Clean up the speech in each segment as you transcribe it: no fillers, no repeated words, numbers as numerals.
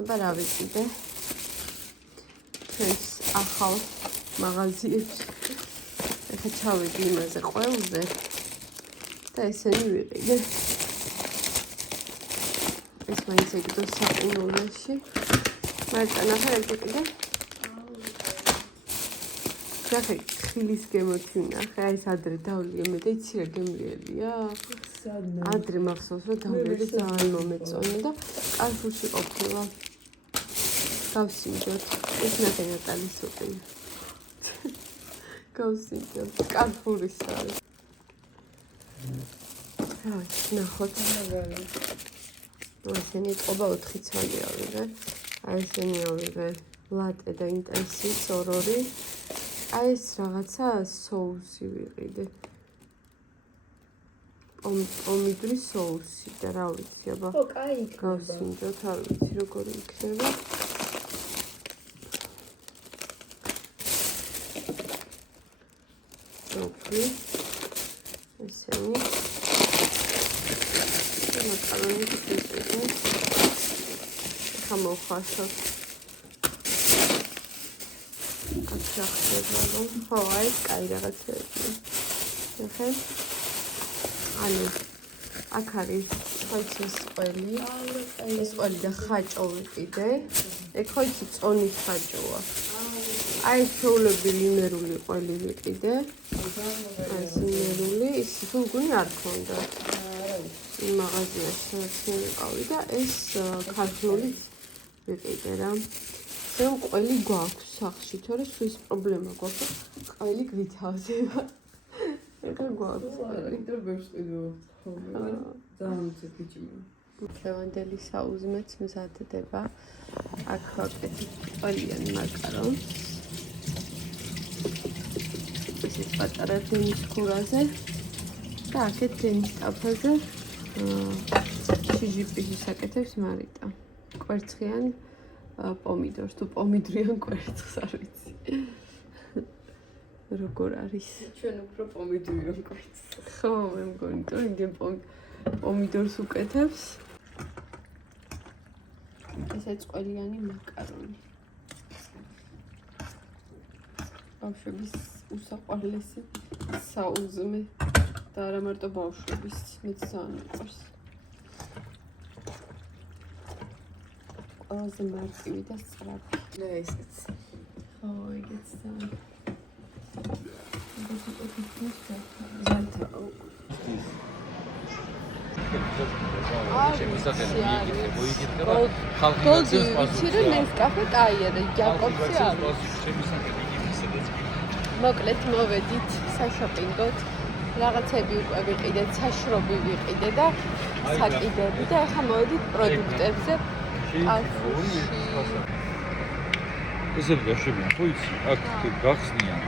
აბა რა ვიყიდე? ჩვენს ახალ მაღაზიებში. ეხლა ჩავედი იმაზე ყველზე და ესენი ვიყიდე. ეს მაინც ეგდოს საყინულში. მაგრამ ახლა ეგ ვიყიდე. ხახი ხილის გემოჩვინა. ხა ეს ადრე დავლია მე და იცი რა გემრიელია. ადრე მახსოვს რომ დავლია და ძალიან მომეწონა და კარფურში ყოფილა. გავსინჯოთ. ეს ნატალის უყია. გავსინჯოთ. კარფურის არის. რა, ნახოთ. ესენი ყობა 4 ცალია ვიღე. აი ესენი ავიღე ლატე და ინტენსივს ორ-ორი. აი ეს რაღაცა соуსი ვიყიდე. პომიდრის соуსი და რა ვიცი, აბა. ხო, კაი იქნება. გავსინჯოთ, არ ვიცი როგორი იქნება. ოკეი. ესენი. მაკარონი ვიყიდე. ხამოვხარშოთ. ხო, აი ეს კაი რაღაცაა. ახლა ანუ აქ არის ხოიცის ყველი. ეს ყველი და ხაჭო ვიყიდე. ეგ ხოიცი წონის ხაჭოა. აი შეულები ლიმერული ყველი ვიყიდე. აი ეს ლიმერული, ის თუნგუნი არ ქონდა. მაღაზიაში შევიყავი და ეს ქართული ვიყიდე რა. რომ ყველი გვაქვს სახში, თორე სვის პრობლემა გვაქვს, ყველი გვითავდება. ეხლა გვაქვს. იმიტომ ბევრს ყიდო. ძალიან ცეფიჭია. ლევანდელი საუზმეც მზადდება. აქ ვაკეთებ ყველიან მაკარონს. ეს პატარა დენის ქურაზე და აქეთ დენის ტაფაზე შიჟიპიჟის აკეთებს მარიტა. კვერცხიან პომიდორს თუ პომიდრიან კვერცხს არ ვიცი. როგორ არის? ჩვენ უფრო პომიდრიან კვერცხს. ხო, მე მგონი, თუ იმდენ პომიდორს უკეთებს. ესეც ყველიანი მაკარონი. ბავშვების უსაყვარლესი საუზმე და არა მარტო ბავშვების, მეც ძალიან მიყვარს. ყველაზე მარტივი და სწრაფი. და ესეც. ხო, ეგეც ძალიან. ნესკაფე კაია და იაკობსი არის. მოკლედ მოვედით საშოპინგოდ. რაღაცები უკვე ვიყიდეთ, საშრობი ვიყიდე და საკიდები და ახლა მოვედით პროდუქტებზე. ესები გაშვებიან, ხო იცი? აქ გახსნიან.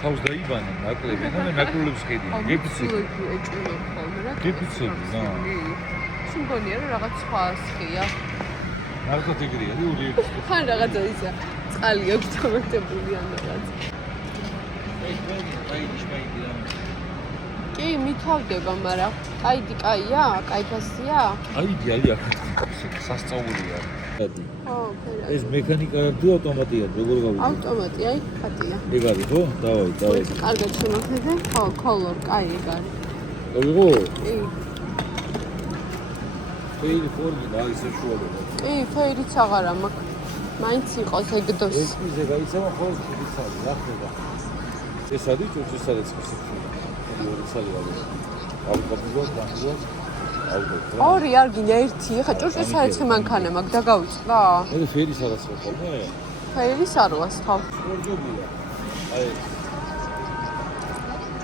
თავს დაიბანენ ნაკლები და მე ნაკლებებს ხედავ. გეფიცები. გეფიცები, რა. სიმბოლია რომ რაღაც სხვა სხია. ნახოთ ეგრეა, ორი. ხან რაღაცა ისა წყალი აქვს თომატებული ან რაღაც. კი, მითავდება, მაგრამ კაიდი კაია? კაიფასია? კაიდი არის აქ. სასწაულია. ხო, ფერად. ეს მექანიკა თუ ავტომატია, როგორ გავიგე? ავტომატი, აი, ხატია. ეგ არის, ხო? დავაი. კარგად შემოხედე. ხო, color, კაი ეგ არის. გავიღო? კი. ფეილი ფორმი და ისე შუალება. კი, ფერიც აღარა მაქვს. მაინც იყოს ეგდოს. ეს მიზე გაიცემა ხოლმე შევიცავი, რა ხდება? ეს არის ჭურჭის სადაც ხსნი. ორი ცალი არის. ავკაპილოს, ბანკოს, ავკაპილოს. ორი არ გინდა ერთი, ხა ჭურჭის სადაც მანქანა მაქვს და გავიწყდა? მე ფერი სადაც ხოლმე. ფერის არვას ხო? ორჯობია. აი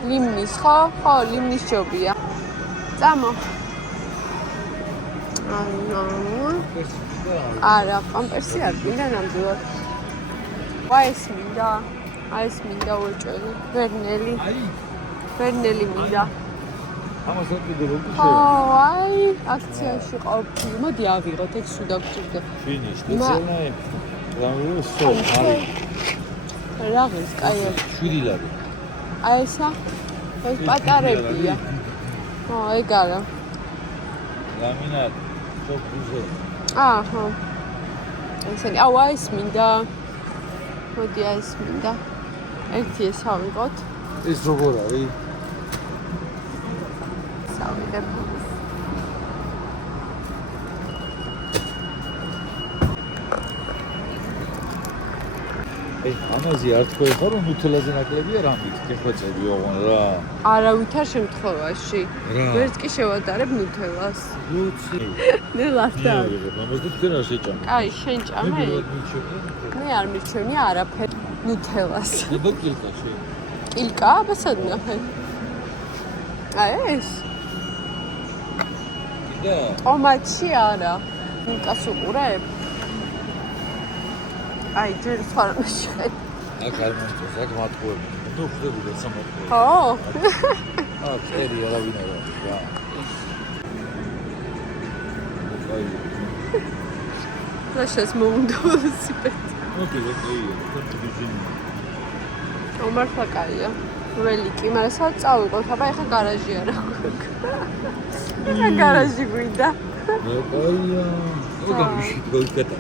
ლიმნის ხო? ხო, ლიმნის ჯობია. წამო. არა, პამპერსი არ გინდა ნამდვილად. აი ეს მინდა. აი ეს მინდა უეჭველი. ვერნელი. ვერნელი მინდა. ამას აკეთებ როგორ ხო, აი, აქციაში ყოფილი. მოდი ავიღოთ, ეგ სულ დაგჭირდა. შენი სპეციალნაი. რამოსო, არის. რაღაც, კაი. შვიდილარი. აი ესა? ეს პატარებია. ხო, ეგ არა. ლამინატ, ჩოპუზე. აჰა. ესენი, აუ ეს მინდა. მოდი ეს მინდა. ერთი ეს ავიღოთ. ეს როგორ არის? ავიღებ. ამაზე არ თქვი ხო რომ ნუთელაზე ნაკლებია რამით გეხვეწები ოღონ რა. არავითარ შემთხვევაში. ვერც კი შევადარებ ნუთელას. უცი. ნელასთან. ამაზე თქვენ არ შეჭამ. აი, შენ ჭამე? მე არ მირჩენია არაფერ ნუთელას. ნება კილკაში. კილკა, ბესადნახე. აი ეს. და ტომატში არა. კილკას უყურებ? აი, ჯერ სხვა რამეს შეხეთ. აქ არ მომწონს, აქ მათყუები. ნუ ხვდები და სამათყუები. ხო? აქ ერი არავინ არა. რა. აი. ლაშას მომდოსიპეთ. ოკეი, ოკეი. უმართლა კაია. ველიკი, მაგრამ სადაც წავიღოთ, აბა ეხა გარაჟი არა გვაქვს. ეხა გარაჟი გვინდა. ოკეია. ოკეი, გოიკატა.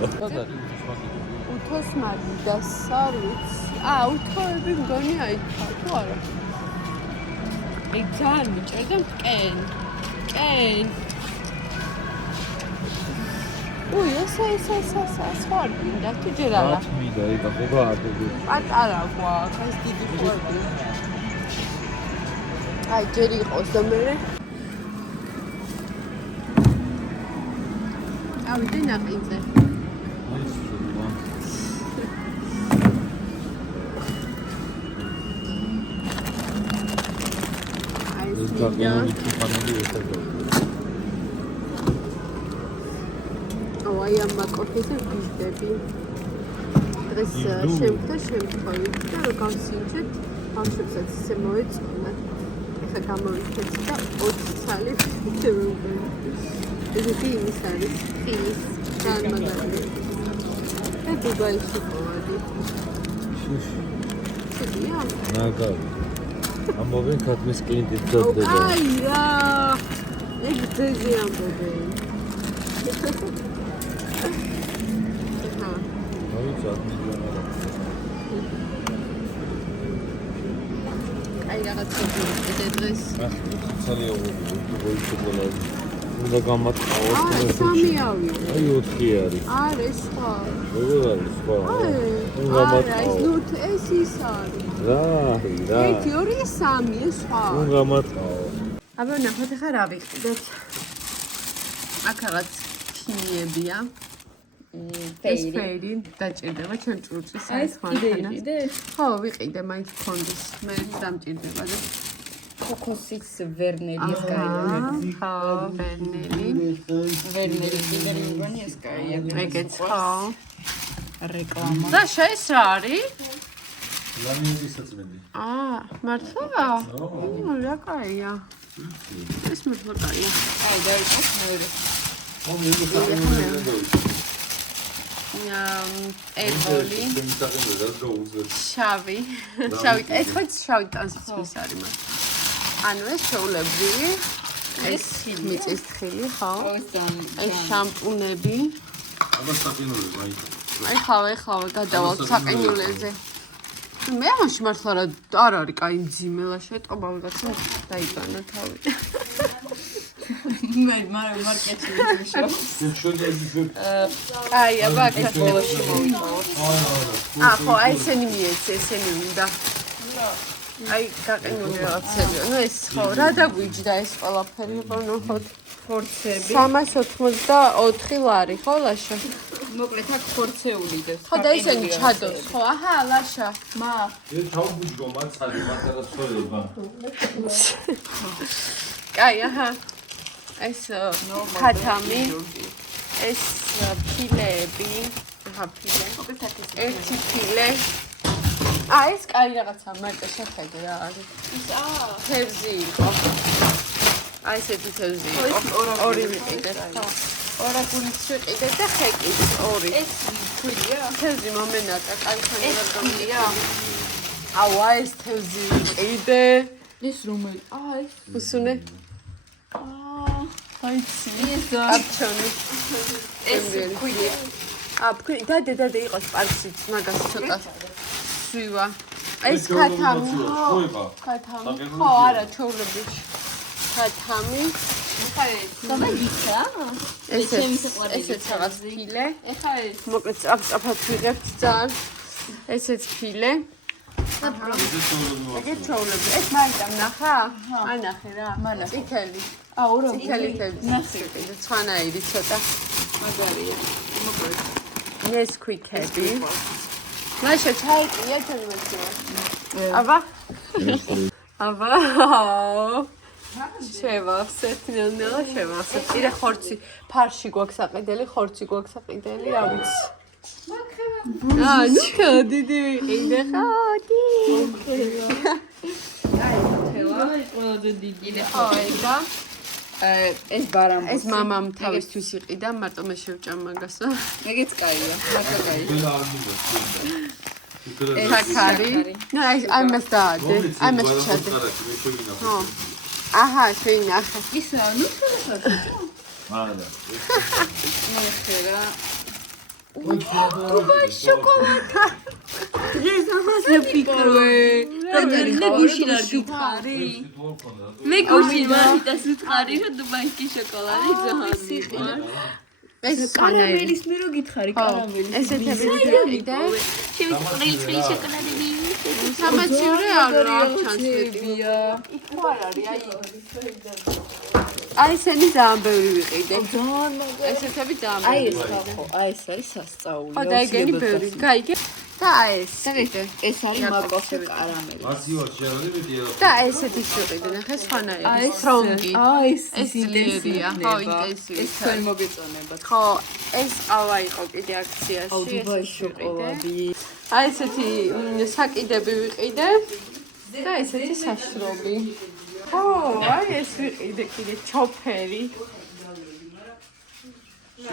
უთოს მაგიდას არ ვიცი. უთოები მგონი აიქა, თუ არა. იქ ძალიან მიჭერდა მტკენ. მტკენ. ეს სხვა არ გინდა, თუ ჯერ არა. რა მინდა, ეკა ხო გაარდები. პატარა გვაქვს, ეს დიდი ხვები. აი, ჯერ იყოს და მე ავიდე ნაყინზე. ეს გაგონილი ფანელი ესაა. აი ამ კოფეზე ვიზდები. დღეს შემდგა შემთხვევით და რო გავსინჯეთ, ბავშვებსაც ისე მოეწონათ. ეხლა გამოვიქეთ და 20 ცალი ვიდეოები. ესეთი იმის არის, ხილის, ძალიან მაგარია. და დუბაიში ყოვადი. შედია? ნაგავი. ამბობენ ქათმის კლინტი ძებდება. აი რა! ეგ ძეზე ამბობენ. აი რაღაცები კიდე დღეს. ძალიან უგოი შოკოლადი. უნდა გამატყავოს. აი სამი ავიღე. აი 4 არის. არა სხვა. როგორ არის სხვა? უნდა არა, ეს გამატყავოს. ნუტ ეს ის არის. რა, 1, 2, 3 ეს სხვა. უნდა გამატყავოს. აბა ნახოთ ახლა რა ვიყიდეთ. აქ რაღაც ქიმიებია. ეს ფერი დაჭირდება ჩვენ ჭურჭლის საქმიანობას. ხო, ვიყიდე, მაინც გქონდეს. მე დამჭირდება და ქოქოსის ვერნელი ეს კაია. ხო, ვერნელი. ვერნელი კიდევ ეს კაია. ეგეც ხო. რეკლამა. და ეს რა არის? ლამინის საწმენდი. მართლა? რა კაია. ეს მართლა კაია. აი, დაიწყოთ მეორე. ებოლი. შავი. ეს ხო შავი ტანსაცმლის არის მას. ანუ ეს შეულებრივი. ეს მიწის თხილი, ხო? ეს შამპუნები. აბა საყინულები აი. აი ხავე გადავალთ საყინულებზე. მე ამაში მართლა არ არის კაი მძიმელა შეტყობა ვიღაცა დაიბანა თავი. მე მარკეტში ვიშო. აი აბა კაცოლოში მოვიდოთ. ხო აი ესენი მიეცე ესენი უნდა. აი გაყინული რაღაცებია. ნუ ეს ხო რა დაგვიჯდა ეს ყველაფერი ბანოხოთ. ხორცები. 384 ლარი ხო ლაშა? მოკლედ აქ ხორცეული და ხო და ისინი ჩადოს ხო? აჰა ლაშა. მა. ეს თავბუჯგო მაცალი მათარა სწორება. კაი აჰა. ეს ქათამი. ეს ფილეები. აჰა ფილე. ერთი ფილე. ეს კაი რაღაცა მარტო შეხედე რა არის. თევზი იყო. აი ესეთი თევზი იყო. ორი ვიყიდეთ. ორაგულიც ვიყიდე და ხეკიც ორი. ეს ქვია? თევზი მომენათა, კაიხანი რა გამია. ეს თევზი ვიყიდე. ეს რომელი? ეს. უსუნე. აიცი. ეს კაპჩონი. ეს სულიერი. დადე იყოს პარკშიც, მაგას ცოტა სვივა. ეს ქათამი. ქათამი. ხო, არა, ჩაურებიჩ. ქათამი. ესეც რაღაც ფილე. მოკლედ აფსაფად ვიღებთ ძალიან. ესეც ფილე. ეგეთ ჩაურები. ეს მარიტამ ნახა? ანახე რა. წითელი. წითელი თევზი. ცვანაირი ცოტა. მაგარია. მოკლედ. ნესკვიკები. მაშა ჩაიყია თელევიზია. აბა. აბა. შევავსეთ, ნელა შევავსეთ. ირე ხორცი, ფარში გვაქვს აყიდელი, ხორცი გვაქვს აყიდელი, აუც. ნუ დიდი ვიყიდე ხოდი. აი, თელა, ყველაზე დიდი. ხო, ეგა. ეს ბარამბო. ეს მამამ თავისთვის იყიდა, მარტო მე შევჭამ მაგას. ეგეც კაია, მაგა კაია. ქაქარი. ნუ აი მას დაადე. აი მას ჩადე. ხო. აჰა, შეინახე. ისა, ნუ ხერხა. არა. ნახერა. უბა შოკოლადა. ეს ამაზე ფიქრობე. მე გუშინ არ გითხარი. მე გუშინ მაგას ვითხარი, რომ დუბაიში შოკოლადი ძოհანი. ეს კარამელის მე რო გითხარი კარამელის. ესეთები ვიყიდე. შევიწყვილი შოკოლადები. 300 ევრო არ ჩანს მეტია. იქ არ არის, აი ესენი ძალიან ბევრი ვიყიდე. ძალიან მაგარი. ესეთები ძალიან აი ბევრი. ეს ხო, აი ეს არის სასწაული. ხო, დაიგენი ბევრი. გაიგე. და აი ეს. ეს არის მაკოსე კარამელი. მასივა შეიძლება და ესეთი ვიყიდე, ნახე სხვანაირი. აი სტრონგი. ეს ძლიერია, ხო, ინტენსივი. ეს თქვენ მოგეწონებათ. ხო, ეს ყავა იყო კიდე აქციაში. აუ დუბაის შოკოლადი. აი ესეთი საკიდები ვიყიდე და ესეთი საშრობი. ო, აი ეს ვიყიდე კიდე ჩოფერი.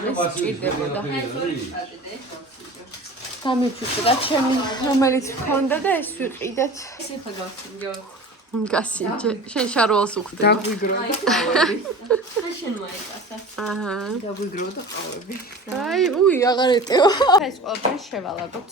ეს ჭირდებოდა. გამიფიქრა ჩემი რომელიც მქონდა და ეს ვიყიდეთ. ესე ხა გავსინჯო. გასინჯე. შენ შარვალს უხდება. დაგვიგრო და ყავები. შენ მოეკასა. აჰა. დაგვიგრო და ყავები. აი, უი, აღარ ეტევა. ეს ყველაფერი შევალაგოთ.